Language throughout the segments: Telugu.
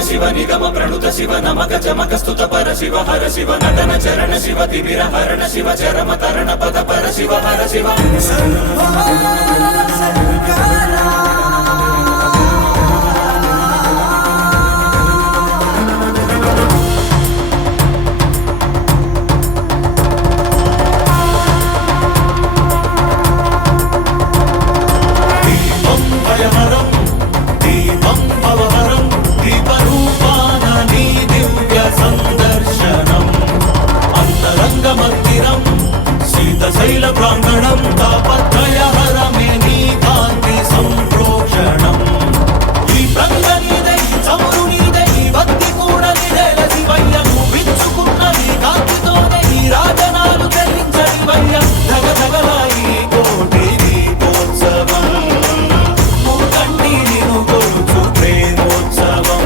శివ నిగమ ప్రణుత శివ నమక చమక స్తుత పర శివ హర శివ నటన చరణ శివ తిమిర హరణ శివ చరమ తరణ పద పర శివ హర శివ శైల ప్రాంగణం తాపత్రయహరమే నీ కాంతి సంప్రోక్షణం ఈ ప్రంగ నీదే చమురు నీదే ఈ భక్తి కూడా నీదేల శివయ్య విచ్చుకున్న ఈ కాంతితోనే ఈ రాజనాలు చెల్లించని వయ్య ధగ ధగలాయి కోటి దీపోత్సవం మూకంటి నిను కొలుచు ప్రేమోత్సవం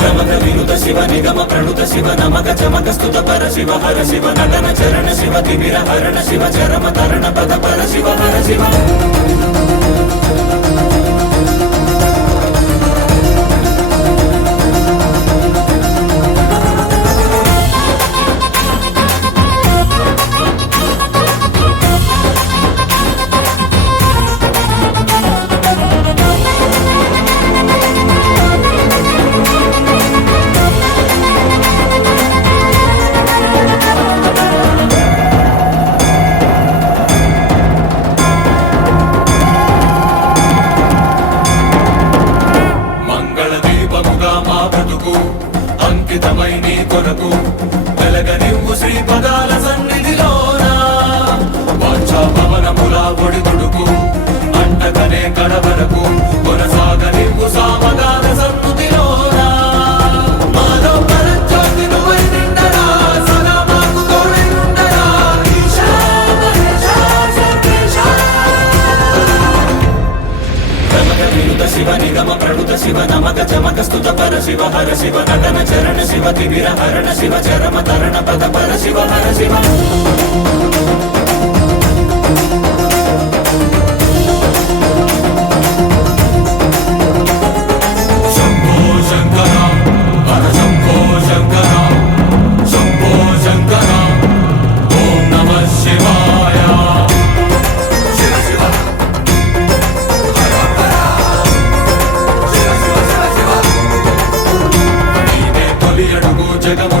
ప్రమథ వినుత శివ నిగమ ప్రణుత శివ నమక చమక స్తుత పర శివ హర శివ నటన చరణ శివ తిమిర హరణ శివ చరమ తరణ పద పర శివ హర శివ అంకితమై నీ కొరకు వెలగనివ్వు శ్రీ పదాల సన్నిధిలోన వాంఛా పవనముల ఒడిదుడుకు అంటకనే కడవరకు కొనసాగనివ్వు సామగాన సన్నుతిలోన మాలో పరంజ్యోతి నువ్వై నిండరా సదా మాకు తోడై ఉండరా ఈశా మహేశా సర్వేశా ప్రమథ వినుత శివ నిగమ ప్రణుత శివ నమక చమక స్తుత పర శివ హర శివ నటన చరణ శివ తిమిర హరణ శివ చరమ తరణ పద పర శివ హర శివ శంభో శంకర హర శంభో శంకర శంభో శంకర ఓం నమః శివాయ శివ శివ జగమ